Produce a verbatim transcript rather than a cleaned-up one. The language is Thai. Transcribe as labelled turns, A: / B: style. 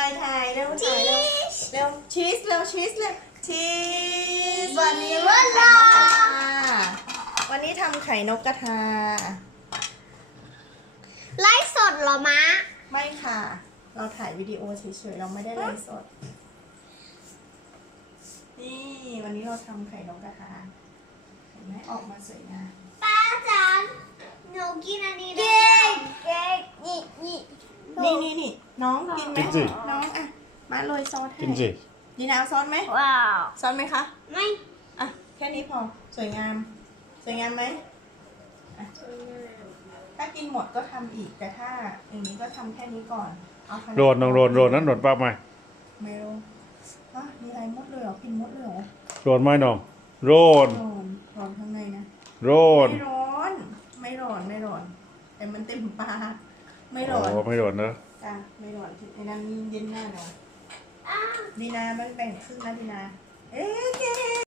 A: ายถ่ายเร็วถ่ายเร็วเร็วชีสเร็วชีสเร็วชีสวันนี้วันไข่นกกระทาวันนี้ทำไข่นกกระทา
B: ไลฟ์สดเหรอมะ
A: ไม่ค่ะ เราถ่ายวิดีโอเฉยๆเราไม่ได้ไลฟ์สดนี่วันนี้เราทำไข่นกกระทาเห็นไหมออกมาสวยงาม
B: ป้าจันหนูกินอันนี้ได้เก๊กนี่นี่
A: นี่นี่นี่น้องกินไหม
C: กินสิ
A: น้องอ่ะมาโรยซอสให้
C: กินสิ
A: ดีนาเอาซอสไหม
B: ว้าว
A: ซอสไหมคะ
B: ไม่
A: อ่ะแค่นี้พอสวยงาม สวยงามไหมอ่ะถ้ากินหมดก็ทำอีกแต่ถ้าอย่างนี้ก็ทำแค่นี้ก่อนเอาขนาด
C: โรนน้องโรนโรนนั้นโรนป้าไหม
A: ไม่รู้อ่ะมีอะไรมดเลยเหรอกินมดเลยเหรอ
C: โรนไหมน้องโรน
A: ร้อนร้อนข้างในนะ
C: โรน
A: ไม่ร้อน ไม่ร้อนไม่ร้อน แต่มันเต็มปากไม่ร้อน
C: โอ้ไม่โรนเนอะ
A: จ้ะไม่ร้อนไอ้นั้นเย็นหน้าหน่อยดีนามันแบ่งครึ่งนะดีนาเอ๊ะ